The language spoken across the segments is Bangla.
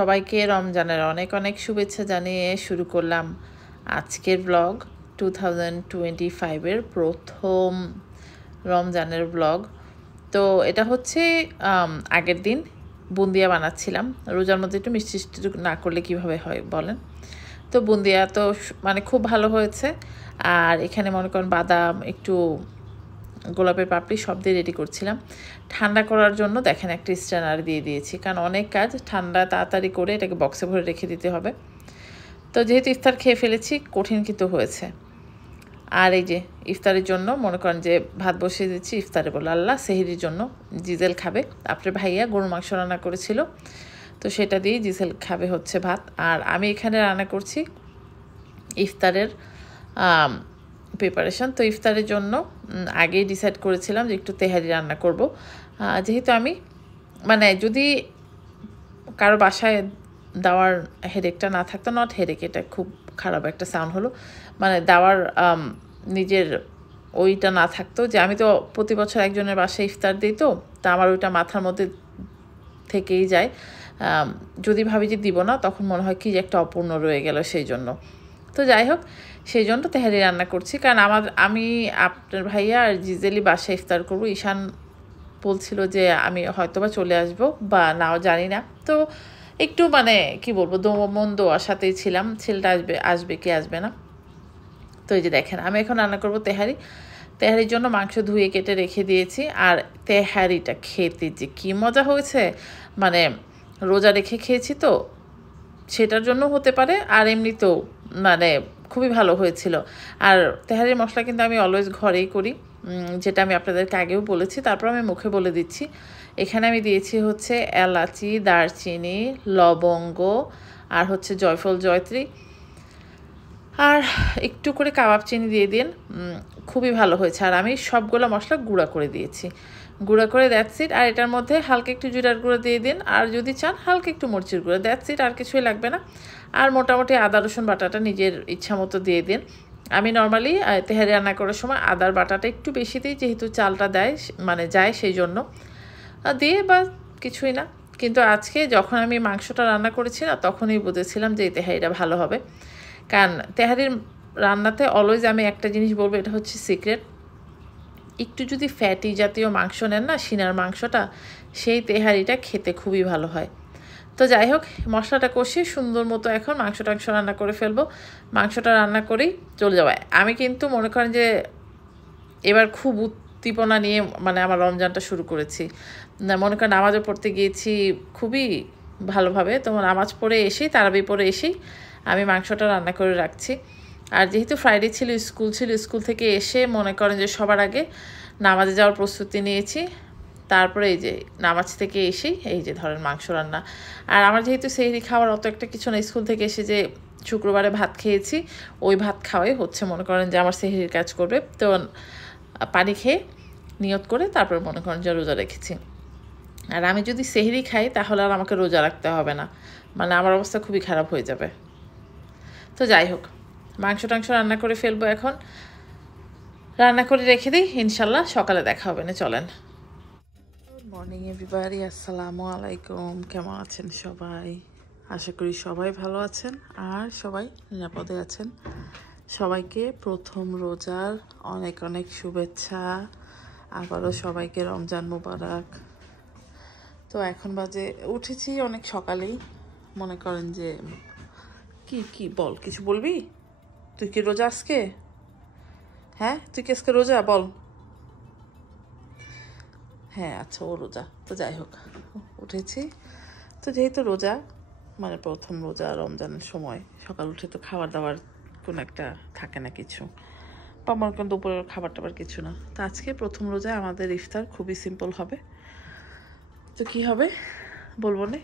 সবাইকে রমজানের অনেক অনেক শুভেচ্ছা জানিয়ে শুরু করলাম আজকের ব্লগ 2025-এর প্রথম রমজানের ব্লগ। তো এটা হচ্ছে আগের দিন বুন্দিয়া বানাচ্ছিলাম। রোজার মধ্যে একটু মিষ্টি না করলে কিভাবে হয় বলেন। তো বুন্দিয়া তো মানে খুব ভালো হয়েছে। আর এখানে মনে করেন বাদাম, একটু গোলাপের পাপড়ি সব দিয়ে রেডি করছিলাম। ঠান্ডা করার জন্য দেখেন একটা স্ট্যানার দিয়ে দিয়েছি, কারণ অনেক কাজ ঠান্ডা তাড়াতাড়ি করে এটাকে বক্সে ভরে রেখে দিতে হবে। তো যেহেতু ইফতার খেয়ে ফেলেছি, কঠিন কিন্তু হয়েছে। আর এই যে ইফতারের জন্য মনে করেন যে ভাত বসিয়ে দিচ্ছি ইফতারে বলে আল্লাহ, সেহরির জন্য জিজেল খাবে। আপনার ভাইয়া গরুর মাংস রান্না করেছিল, তো সেটা দিয়ে জিজেল খাবে হচ্ছে ভাত। আর আমি এখানে রান্না করছি ইফতারের প্রিপারেশন। তো ইফতারের জন্য আগেই ডিসাইড করেছিলাম যে একটু তেহারি রান্না করব। যেহেতু আমি মানে যদি কারো বাসায় দেওয়ার হেডেকটা না থাকতো, নট হেডেক, এটা খুব খারাপ একটা সাউন্ড হলো, মানে দেওয়ার নিজের ওইটা না থাকতো, যে আমি তো প্রতি বছর একজনের বাসায় ইফতার দিই, তো আমার ওইটা মাথার মধ্যে থেকেই যায়। যদি ভাবি যে দিব না, তখন মনে হয় কি যে একটা অপূর্ণ রয়ে গেল, সেই জন্য। তো যাই হোক, সেই জন্য তেহারি রান্না করছি, কারণ আমি আপনার ভাইয়া আর জিজেলি বাসায় ইফতার করবো। ঈশান বলছিল যে আমি হয়তোবা চলে আসবো বা নাও, জানি না। তো একটু মানে কি বলবো, মন দোয়ার সাথেই ছিলাম, ছেলেটা আসবে কি আসবে না। তো এই যে দেখেন, আমি এখন রান্না করবো তেহারি। তেহারির জন্য মাংস ধুয়ে কেটে রেখে দিয়েছি। আর তেহারিটা খেতে যে কী মজা হয়েছে, মানে রোজা রেখে খেয়েছি তো সেটার জন্য হতে পারে, আর এমনিতেও মানে খুবই ভালো হয়েছিল। আর তেহারির মশলা কিন্তু আমি অলওয়েজ ঘরেই করি, যেটা আমি আপনাদেরকে আগেও বলেছি, তারপর আমি মুখে বলে দিচ্ছি। এখানে আমি দিয়েছি হচ্ছে এলাচি, দারচিনি, লবঙ্গ, আর হচ্ছে জয়ফল, জয়ত্রী, আর একটু করে কাবাব চিনি দিয়ে দিন। খুবই ভালো হয়েছে। আর আমি সবগুলো মশলা গুঁড়া করে দিয়েছি, গুঁড়া করে, দ্যাটস ইট। আর এটার মধ্যে হালকা একটু জিরার গুঁড়ো দিয়ে দিন, আর যদি চান হালকা একটু মরিচের গুঁড়ো, দ্যাটস ইট, আর কিছুই লাগবে না। আর মোটামুটি আদা রসুন বাটাটা নিজের ইচ্ছা মতো দিয়ে দিন। আমি নর্মালি তেহারি রান্না করার সময় আদার বাটাটা একটু বেশি দিই, যেহেতু চালটা দেয় মানে যায়, সেই জন্য দিয়ে বা কিছুই না। কিন্তু আজকে যখন আমি মাংসটা রান্না করেছি না, তখনই বুঝেছিলাম যে এই তেহারিটা ভালো হবে। কারণ তেহারির রান্নাতে অলওয়েজ আমি একটা জিনিস বলবো, এটা হচ্ছে সিক্রেট, একটু যদি ফ্যাটি জাতীয় মাংস নেন না, সিনার মাংসটা, সেই তেহারিটা খেতে খুবই ভালো হয়। তো যাই হোক, মশলাটা কষিয়ে সুন্দর মতো এখন মাংস রান্না করে ফেলবো। মাংসটা রান্না করেই চলে যাওয়া। আমি কিন্তু মনে করেন যে এবার খুব উদ্দীপনা নিয়ে মানে আমার রমজানটা শুরু করেছি। মনে করেন নামাজও পড়তে গিয়েছি খুবই ভালোভাবে। তো নামাজ পড়ে এসেই, তারাবি পড়ে এসেই আমি মাংসটা রান্না করে রাখছি। আর যেহেতু ফ্রাইডে ছিল, স্কুল থেকে এসে মনে করেন যে সবার আগে নামাজে যাওয়ার প্রস্তুতি নিয়েছি। তারপরে এই যে নামাজ থেকে এসেই এই যে ধরেন মাংস রান্না। আর আমার যেহেতু সেহরি খাওয়ার অত একটা কিছু না, স্কুল থেকে এসে যে শুক্রবারে ভাত খেয়েছি, ওই ভাত খাওয়াই হচ্ছে মনে করেন যে আমার সেহরির কাজ করবে। তো পানি খেয়ে নিয়ত করে তারপর মনে করেন যে রোজা রেখেছি। আর আমি যদি সেহরি খাই, তাহলে আর আমাকে রোজা রাখতে হবে না, মানে আমার অবস্থা খুবই খারাপ হয়ে যাবে। তো যাই হোক, মাংস রান্না করে ফেলবো এখন, রান্না করে রেখে দিই, ইনশাল্লাহ সকালে দেখা হবে না। চলেন। গুড মর্নিং এভরিবডি, আসসালামু আলাইকুম। কেমন আছেন সবাই? আশা করি সবাই ভালো আছেন আর সবাই নিরাপদে আছেন। সবাইকে প্রথম রোজার অনেক অনেক শুভেচ্ছা। আবারও সবাইকে রমজান মুবারক। তো এখন বাজে, উঠেছি অনেক সকালেই, মনে করেন যে কি বল, কিছু বলবি? তুই কি রোজা আজকে? হ্যাঁ, তুই কি আজকে রোজা বল? হ্যাঁ, আচ্ছা, ও রোজা। তো যাই হোক, উঠেছি। তো যেহেতু রোজা, মানে প্রথম রোজা রমজানের সময় সকাল উঠে তো খাবার দাবার কোনো একটা থাকে না কিছু, বা মনে করেন দুপুরের খাবার টাবার কিছু না। তো আজকে প্রথম রোজায় আমাদের ইফতার খুবই সিম্পল হবে। তো কি হবে বলবো না,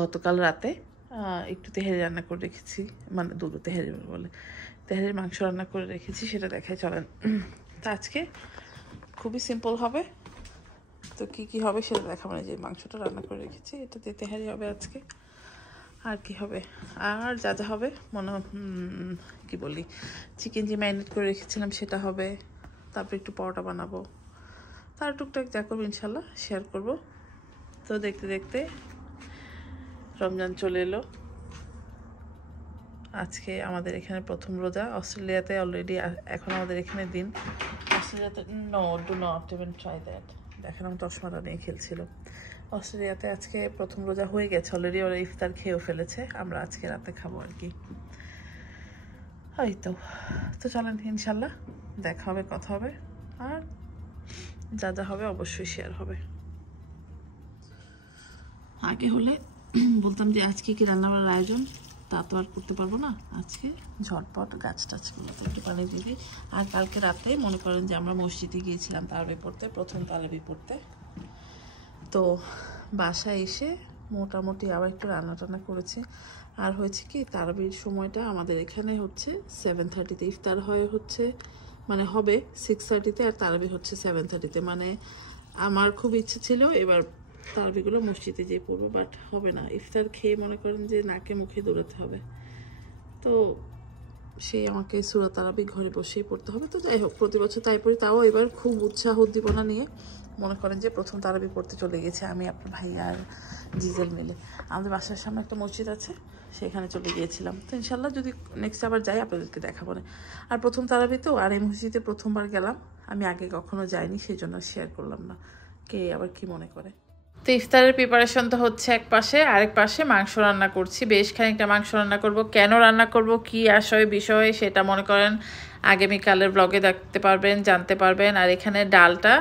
গতকাল রাতে একটু তেহারি রান্না করে রেখেছি, মানে দুটো তেহারি বলে, তেহারির মাংস রান্না করে রেখেছি, সেটা দেখাই চলেন। তো আজকে খুবই সিম্পল হবে। তো কি হবে সেটা দেখাবো না। যে মাংসটা রান্না করে রেখেছি, এটা দিয়ে তেহারি হবে আজকে। আর কি হবে, আর যা হবে মনে কি বলি, চিকেন যে ম্যারিনেট করে রেখেছিলাম সেটা হবে। তারপর একটু পরোটা বানাবো, তার টুকটাক যা করবো ইনশাল্লাহ শেয়ার করব। তো দেখতে দেখতে রমজান চলে এলো আজকে আমাদের এখানে প্রথম রোজা অস্ট্রেলিয়াতে অলরেডি এখন আমাদের এখানে দিন অস্ট্রেলিয়াতে no do not even try that দেখেন আমি চশমাটা নিয়ে খেলছিল অস্ট্রেলিয়াতে আজকে প্রথম রোজা হয়ে গেছে অলরেডি ওরা ইফতার খেয়েও ফেলেছে আমরা আজকে রাতে খাবো আর কি হয়তো তো চলেন ইনশাল্লাহ দেখা হবে কথা হবে আর যা যা হবে অবশ্যই শেয়ার হবে আগে হলে বলতাম যে আজকে কি রান্না বান্নার আয়োজন তা তো আর করতে পারবো না আজকে ঝটপট গাছ টাছগুলোতে একটু পানি দিয়ে দিই আর কালকে রাতে মনে করেন যে আমরা মসজিদে গিয়েছিলাম তারাবি পড়তে প্রথম তারাবি পড়তে তো বাসায় এসে মোটামুটি আবার একটু রান্না টান্না করেছি আর হয়েছে কি তারাবির সময়টা আমাদের এখানে হচ্ছে 7:30-তে ইফতার হচ্ছে মানে হবে 6:30-তে আর তারাবি হচ্ছে 7:30-তে মানে আমার খুব ইচ্ছে ছিল এবার তারাবিগুলো মসজিদে যেয়ে পড়বো বাট হবে না ইফতার খেয়ে মনে করেন যে নাকে মুখে দৌড়াতে হবে তো সেই আমাকে সূরা তারাবি ঘরে বসেই পড়তে হবে তো যাই হোক প্রতি বছর তাই পড়ি তাও এবার খুব উৎসাহ উদ্দীপনা নিয়ে মনে করেন যে প্রথম তারাবি পড়তে চলে গেছে আমি আপনার ভাই আর জিজেল মিলে আমাদের বাসার সামনে একটা মসজিদ আছে সেখানে চলে গিয়েছিলাম তো ইনশাল্লাহ যদি নেক্সট আবার যাই আপনাদেরকে দেখাবো না আর প্রথম তারাবি তো আর এই মসজিদে প্রথমবার গেলাম আমি আগে কখনো যাইনি সেই জন্য শেয়ার করলাম না কে আবার কি মনে করে তো ইফতারের প্রিপারেশন তো হচ্ছে এক পাশে আরেক পাশে মাংস রান্না করছি বেশ খানিকটা মাংস রান্না করব কেন রান্না করব কি আশয় বিষয় সেটা মনে করেন আগামীকালের ব্লগে দেখতে পারবেন জানতে পারবেন আর এখানে ডালটা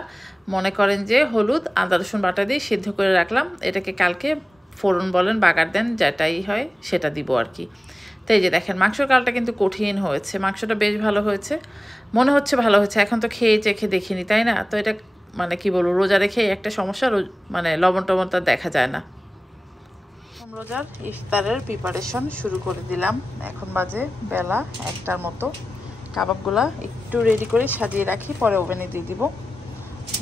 মনে করেন যে হলুদ আদা রসুন বাটা দিয়ে সিদ্ধ করে রাখলাম এটাকে কালকে ফোড়ন বলেন বাগার দেন যেটাই হয় সেটা দিব আর কি তো এই যে দেখেন মাংসর কালটা কিন্তু কঠিন হয়েছে মাংসটা বেশ ভালো হয়েছে মনে হচ্ছে ভালো হয়েছে এখন তো খেয়ে চেখে দেখিনি তাই না তো এটা মানে কি বলবো রোজা রেখে একটা সমস্যা মানে লবণ টবণটা দেখা যায় না রোজার ইফতারের প্রিপারেশন শুরু করে দিলাম এখন বাজে বেলা 1টার মতো কাবাবগুলা একটু রেডি করে সাজিয়ে রাখি পরে ওভেনে দিয়ে দিব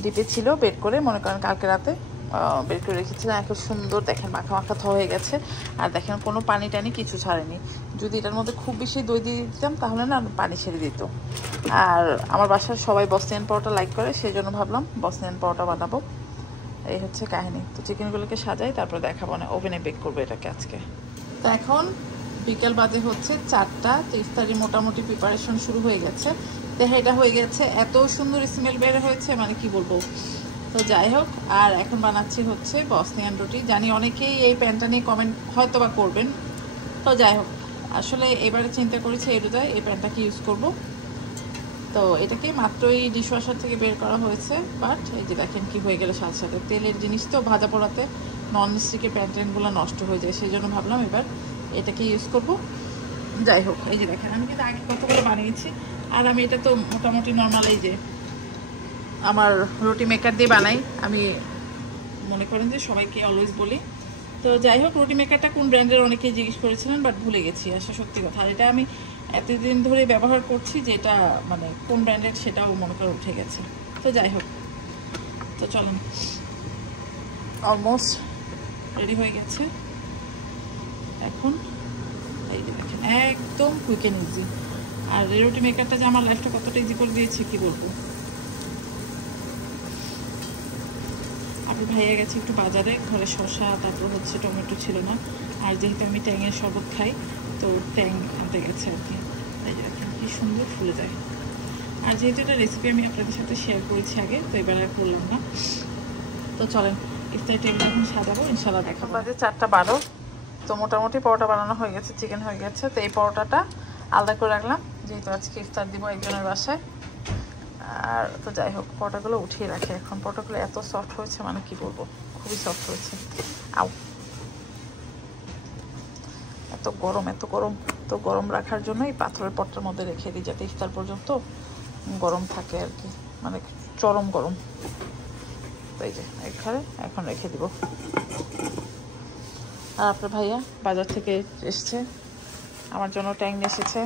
ডিপে ছিল বের করে মনে করেন কালকে রাতে বের করে রেখেছিলাম এখন সুন্দর দেখেন মাখা মাখা হয়ে গেছে আর দেখেন কোনো পানি টানি কিছু ছাড়েনি যদি এটার মধ্যে খুব বেশি দই দিয়ে দিতাম তাহলে না পানি ছেড়ে দিত আর আমার বাসার সবাই বসনিয়ান পরোটা লাইক করে সেই জন্য ভাবলাম বসনিয়ান পরোটা বানাবো এই হচ্ছে কাহিনী তো চিকেনগুলোকে সাজাই তারপর দেখাবো না ওভেনে বেক করবো এটাকে আজকে তো এখন বিকেল বাজে হচ্ছে 4টা তো ইফতারি মোটামুটি প্রিপারেশন শুরু হয়ে গেছে এটা হয়ে গেছে এত সুন্দর স্মেল বের হয়েছে মানে কি বলবো তো যাই হোক আর এখন বানাচ্ছি হচ্ছে বসনিয়ান রুটি জানি অনেকেই এই প্যানটা নিয়ে কমেন্ট হয়তো বা করবেন তো যাই হোক আসলে এবারে চিন্তা করেছি এই রোজায় এই প্যানটাকে ইউজ করব তো এটাকে মাত্রই ডিশওয়াশার থেকে বের করা হয়েছে বাট এই যে দেখেন কি হয়ে গেল সাথে সাথে তেলের জিনিস তো ভাজা পোড়াতে নন স্টিকের প্যানগুলো নষ্ট হয়ে যায় সেই জন্য ভাবলাম এবার এটাকে ইউজ করব যাই হোক এই যে দেখেন আমি কিন্তু আগে কতগুলো বানিয়েছি আর আমি এটা তো মোটামুটি নর্মাল এই যে আমার রুটি মেকার দিয়ে বানাই আমি মনে করেন যে সবাইকে অলওয়েজ বলি তো যাই হোক রুটি মেকারটা কোন ব্র্যান্ডের অনেকেই জিজ্ঞেস করেছিলেন বাট ভুলে গেছি আসলে সত্যি কথা আর এটা আমি এতদিন ধরে ব্যবহার করছি যে এটা মানে কোন ব্র্যান্ডের সেটাও মনে করে উঠে গেছে তো যাই হোক তো চলেন অলমোস্ট রেডি হয়ে গেছে এখন এই যে দেখেন একদম কুইক অ্যান্ড ইজি আর রুটি মেকারটা যে আমার লাইফটা কতটা ইজি করে দিয়েছে কি বলবো ভাইয়া গেছে একটু বাজারে ঘরে শসা তারপর হচ্ছে টমেটো ছিল না আর যেহেতু আমি ট্যাংয়ের শরবত খাই তো ট্যাং আনতে গেছে আর কি তাই দেখেন কি সুন্দর ফুলে যায় আর যেহেতু এটা রেসিপি আমি আপনাদের সাথে শেয়ার করেছি আগে তো এবার আর করলাম না তো চলেন ইফতারি টেবিল এখন সাজাবো ইনশাল্লাহ এখন বাজে 4:12 তো মোটামুটি পরোটা বানানো হয়ে গেছে চিকেন হয়ে গেছে তো এই পরোটাটা আলাদা করে রাখলাম যেহেতু আজকে ইফতার দিব একজনের বাসায় আর তো যাই হোক পরোটাগুলো উঠিয়ে রাখি এখন পরোটাগুলো এত সফট হয়েছে মানে কি বলবো খুবই সফট হয়েছে আউ এত গরম তো গরম রাখার জন্য এই পাথরের পটটার মধ্যে রেখে দিই যাতে ইফতার পর্যন্ত গরম থাকে আর কি মানে চরম গরম তো এই যে এখানে এখন রেখে দিব আর আপনার ভাইয়া বাজার থেকে এসছে আমার জন্য ট্যাং নিয়ে এসেছে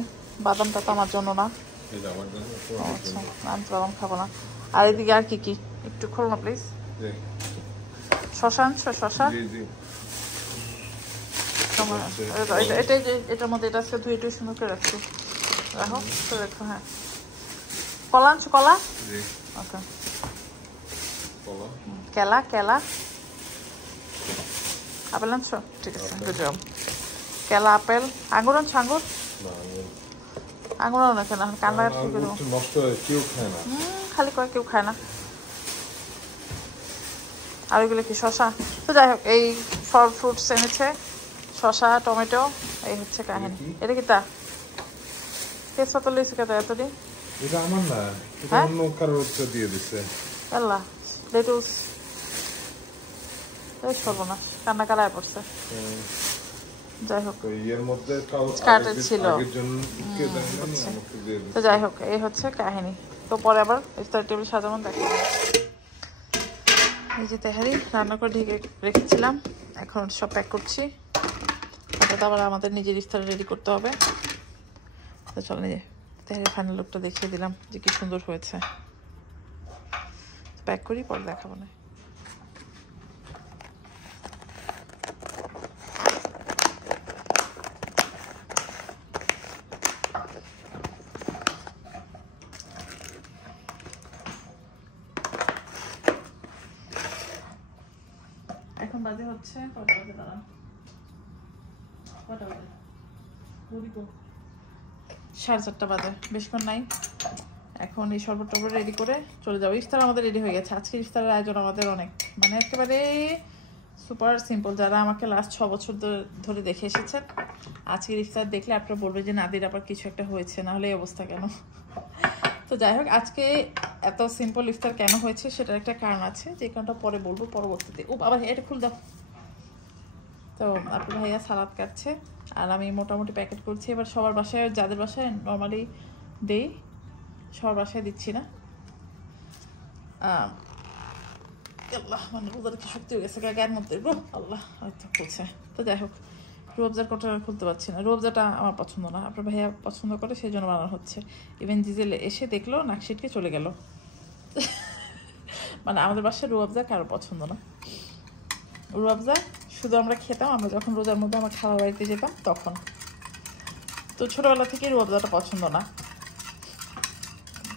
বাদামটা তো আমার জন্য না আচ্ছা আমি তো বাদাম খাবো না আর এদিকে আর কি কি একটু খোলো না প্লিজ শশা আনছো শশা এটার মধ্যে এটা আছে ধুয়ে টুয়ে সুন্দর করে রাখছি রাখো রেখো হ্যাঁ কলা আনছো কলা ওকে কেলা আপেল আনছো? ঠিক আছে, গুড জব। কেলা আপেল, আঙুর আনছো? আঙুর আঙুর না কেন কান্না ঠিক করে নষ্ট হয়, কেউ খায় না। খালি কয় কেউ খায় না। আর ওইগুলো কি শশা? তো যাই হোক, এই ফল ফ্রুটস এনেছে, শশা, টমেটো, এই হচ্ছে কাহিনী। এটা কি তা তেজপাতা লইছে কত এতদিন? এটা আমার না, এটা অন্য কারোর হচ্ছে দিয়ে দিছে। আল্লাহ, লেটুস, এই সর্বনাশ, কান্না কালায় পড়ছে। যাই হোক, এর মধ্যে কার্টেড ছিল। তো যাই হোক, এই হচ্ছে কাহিনী। তো পরে আবার ইফতার টেবিল সাজানো দেখো। এই যে তেহারি রান্না করে ঢেকে রেখেছিলাম, এখন সব প্যাক করছি। তারপর আবার আমাদের নিজের ইফতার রেডি করতে হবে। তো চলো, নিজে তেহারি ফাইনাল লুকটা দেখিয়ে দিলাম যে কি সুন্দর হয়েছে। প্যাক করি, পরে দেখাবো না। এখন বাজে হচ্ছে কটা বাজে? দাঁড়ান, কটা বাজে? 4:30 বাজে, বেশিক্ষণ নাই। এখন এই শরবত টরবত রেডি করে চলে যাবো। ইফতার আমাদের রেডি হয়ে গেছে। আজকে ইফতারের আয়োজন আমাদের অনেক, মানে একেবারে সুপার সিম্পল। যারা আমাকে লাস্ট 6 বছর ধরে দেখে এসেছেন, আজকের ইফতার দেখলে আপনারা বলবেন যে নাদির আবার কিছু একটা হয়েছে, না হলে এই অবস্থা কেন? তো যাই হোক, আজকে এত সিম্পল ইফতার কেন হয়েছে সেটার একটা কারণ আছে, যে কারণটা পরে বলবো পরবর্তীতে। ও বাবা, এটা খুল দাও। তো আপনার ভাইয়া সালাদ কাটছে আর আমি মোটামুটি প্যাকেট করছি। এবার সবার বাসায়, যাদের বাসায় নর্মালি দেই, সবার বাসায় দিচ্ছি না। আল্লাহ, মানে রোজার কি শক্তি হয়ে গেছে গায়ের মধ্যে গো, আল্লাহ হয়তো খুলছে। তো যাই হোক, রোবজার কটা খুলতে পারছি না। রোবজাটা আমার পছন্দ না, আপনার ভাইয়া পছন্দ করে, সেই জন্য বানানো হচ্ছে। ইভেন জিজেল এসে দেখলো, নাকশিটকে চলে গেল। মানে আমাদের বাসায় রুয়াবজা কারো পছন্দ না। রুয়াবজা শুধু আমরা খেতাম আমরা যখন রোজার মধ্যে আমার খাবার বাড়িতে যেতাম তখন। তো ছোটোবেলা থেকে রুয়াবজাটা পছন্দ না।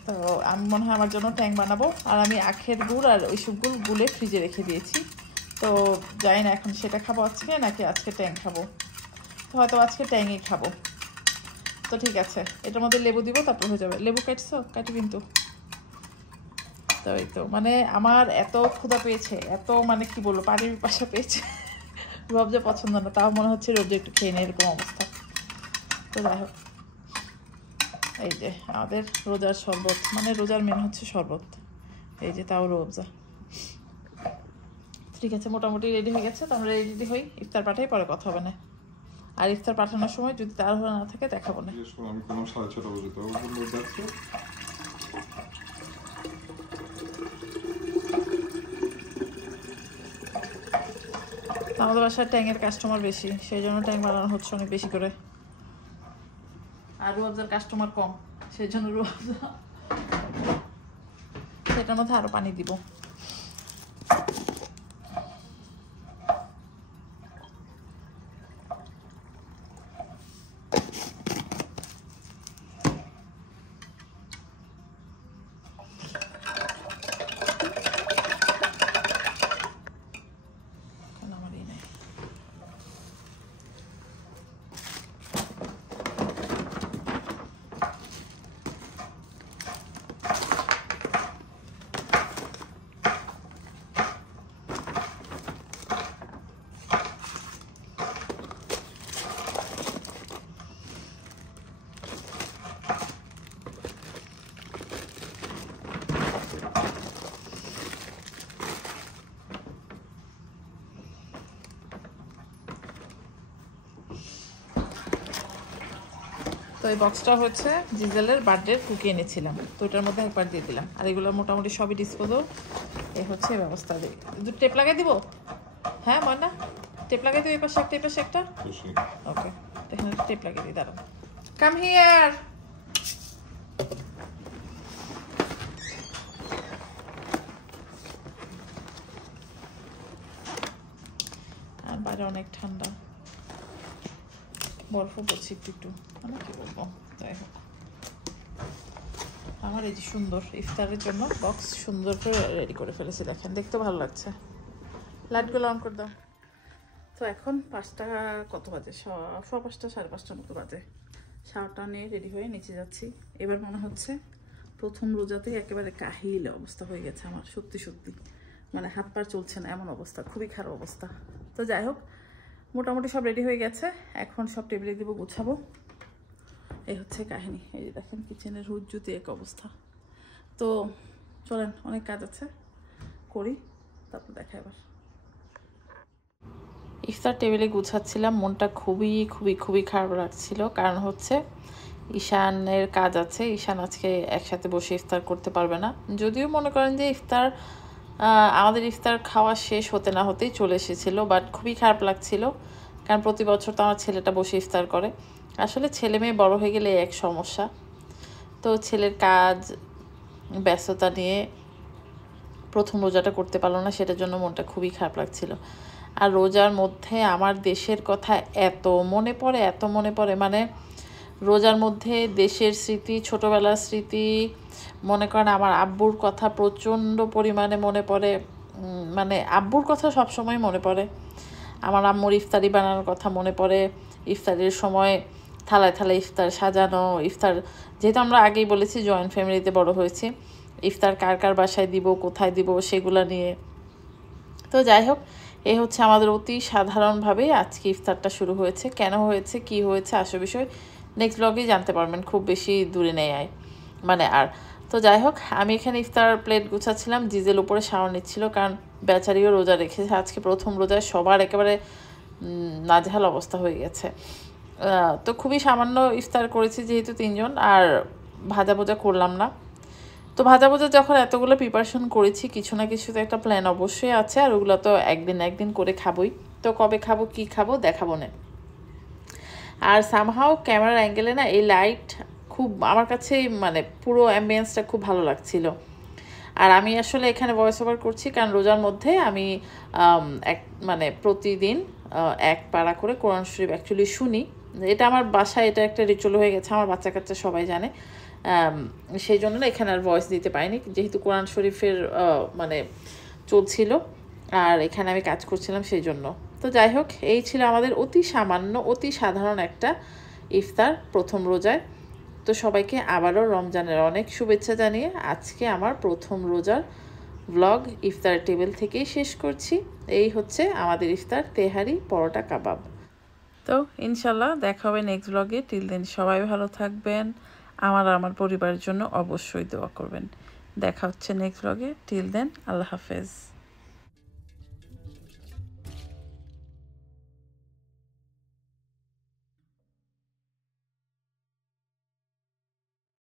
তো আমি মনে হয় আমার জন্য ট্যাং বানাবো। আর আমি আখের গুড় আর ওইসব গুড় গুলে ফ্রিজে রেখে দিয়েছি। তো জানি না এখন সেটা খাবো আজকে, নাকি আজকে ট্যাং খাবো। তো হয়তো আজকে ট্যাংই খাবো। তো ঠিক আছে, এটার মধ্যে লেবু দিব, তারপর হয়ে যাবে। লেবু কাটছো? কাটি কিন্তু। তো এই তো, মানে আমার এত ক্ষুধা পেয়েছে, এত মানে কি বলবো, পানির পিপাসা পেয়েছে। রোবজা পছন্দ না, তাও মনে হচ্ছে রোবজা একটু খেয়ে নেই, এরকম অবস্থা। তো যাই হোক, এই যে আমাদের রোজার শরবত, মানে রোজার মেন হচ্ছে শরবত। এই যে তাও রোবজা। ঠিক আছে, মোটামুটি রেডি হয়ে গেছে। তো আমরা রেডি হই, ইফতার পাঠাই, পরে কথা হবে না। আর ইফতার পাঠানোর সময় যদি তাড়াহুড়ো না থাকে দেখাবো না। আমি কোনো 6:30 বাজে তো আমাদের বাসায় ট্যাংয়ের কাস্টমার বেশি, সেই জন্য ট্যাং বানানো হচ্ছে অনেক বেশি করে। আর রোবজার কাস্টমার কম, সেই জন্য রোবজা, সেটার মধ্যে আরো পানি দিব। তো এই বক্সটা হচ্ছে জিজেলের বার্থডে কুকি এনেছিলাম, তো ওটার মধ্যে একবার দিয়ে দিলাম। আর এগুলো মোটামুটি সবই ডিসপোজল। এই হচ্ছে ব্যবস্থা। দুটো টেপ লাগাই দিব। হ্যাঁ ময়না, টেপ লাগাই দিব, এই পাশে একটা, এই পাশে একটা। ওকে, এখানে টেপ লাগিয়ে দিই, দাঁড়ান। Come here. আর বাইরে অনেক ঠান্ডা, বরফও পড়ছে একটু একটু, মানে কি বলবো। যাই হোক, আমার এই যে সুন্দর ইফতারের জন্য বক্স সুন্দর করে রেডি করে ফেলেছি, দেখেন, দেখতে ভালো লাগছে। লাইটগুলো অন করে দাও। তো এখন 5টা কত বাজে, 5:15 5:30 মতো বাজে। শাওয়ারটা নিয়ে রেডি হয়ে নিচে যাচ্ছি। এবার মনে হচ্ছে প্রথম রোজাতেই একেবারে কাহিল অবস্থা হয়ে গেছে আমার, সত্যি সত্যি মানে হাত পা চলছে না এমন অবস্থা, খুবই খারাপ অবস্থা। তো যাই হোক, মোটামুটি সব রেডি হয়ে গেছে, এখন সব টেবিলে দিব, গুছাবো। এই হচ্ছে কাহিনী। এই যে দেখেন কিচেনের হুজ্জুতি এক অবস্থা। তো চলেন, অনেক কাজ আছে, করি, তারপর দেখা এবার। ইফতার টেবিলে গুছাচ্ছিলাম, মনটা খুবই খুবই খুবই খারাপ লাগছিল, কারণ হচ্ছে ঈশানের কাজ আছে। ঈশান আজকে একসাথে বসে ইফতার করতে পারবে না, যদিও মনে করেন যে ইফতার আমাদের ইফতার খাওয়া শেষ হতে না হতেই চলে এসেছিলো, বাট খুবই খারাপ লাগছিল, কারণ প্রতি বছর তো আমার ছেলেটা বসে ইফতার করে। আসলে ছেলে মেয়ে বড় হয়ে গেলে এক সমস্যা, তো ছেলের কাজ ব্যস্ততা নিয়ে প্রথম রোজাটা করতে পারলো না, সেটার জন্য মনটা খুবই খারাপ লাগছিল। আর রোজার মধ্যে আমার দেশের কথা এত মনে পড়ে, এত মনে পড়ে, মানে রোজার মধ্যে দেশের স্মৃতি, ছোটোবেলার স্মৃতি, মনে করেন আমার আব্বুর কথা প্রচণ্ড পরিমাণে মনে পড়ে। মানে আব্বুর কথা সবসময় মনে পড়ে, আমার আম্মুর ইফতারি বানানোর কথা মনে পড়ে, ইফতারির সময় থালায় থালায় ইফতার সাজানো, ইফতার, যেহেতু আমরা আগেই বলেছি জয়েন্ট ফ্যামিলিতে বড় হয়েছি, ইফতার কার কার বাসায় দিব, কোথায় দিব, সেগুলো নিয়ে। তো যাই হোক, এই হচ্ছে আমাদের অতি সাধারণভাবেই আজকে ইফতারটা শুরু হয়েছে। কেন হয়েছে, কি হয়েছে, আসল বিষয় নেক্সট ব্লগেই জানতে পারবেন, খুব বেশি দূরে নেই আয় মানে আর। তো যাই হোক, আমি এখানে ইফতার প্লেট গুছাচ্ছিলাম, জিজের উপরে শাওয়ার নিচ্ছিল, কারণ বেচারিও রোজা রেখেছে, আজকে প্রথম রোজায় সবার একেবারে নাজেহাল অবস্থা হয়ে গেছে। তো খুবই সামান্য ইফতার করেছি যেহেতু 3 জন, আর ভাজা ভোজা করলাম না। তো ভাজা ভোজা যখন এতগুলো প্রিপারেশন করেছি, কিছু না কিছু তো একটা প্ল্যান অবশ্যই আছে, আর ওগুলো তো একদিন করে খাবোই। তো কবে খাবো, কি খাবো দেখাবো না। আর সামহাও ক্যামেরার অ্যাঙ্গেলে না এই লাইট খুব আমার কাছে, মানে পুরো অ্যাম্বিয়েন্সটা খুব ভালো লাগছিল। আর আমি আসলে এখানে ভয়েস ওভার করছি কারণ রোজার মধ্যে আমি মানে প্রতিদিন 1 পারা করে কোরআন শরীফ অ্যাকচুয়ালি শুনি। এটা আমার বাসায়, এটা একটা রিচুয়াল হয়ে গেছে, আমার বাচ্চা কাচ্চা সবাই জানে। সেই জন্য না এখানে আর ভয়েস দিতে পারিনি, যেহেতু কোরআন শরীফের মানে চলছিল আর এখানে আমি কাজ করছিলাম সেই জন্য। তো যাই হোক, এই ছিল আমাদের অতি সামান্য, অতি সাধারণ একটা ইফতার প্রথম রোজায়। তো সবাইকে আবারও রমজানের অনেক শুভেচ্ছা জানিয়ে আজকে আমার প্রথম রোজার ব্লগ ইফতার টেবিল থেকেই শেষ করছি। এই হচ্ছে আমাদের ইফতার, তেহারি, পরোটা, কাবাব। তো ইনশাল্লাহ দেখা হবে নেক্সট ব্লগে। টিল দেন সবাই ভালো থাকবেন, আমার আর আমার পরিবারের জন্য অবশ্যই দোয়া করবেন। দেখা হচ্ছে নেক্সট ব্লগে। টিল দেন আল্লাহ হাফেজ।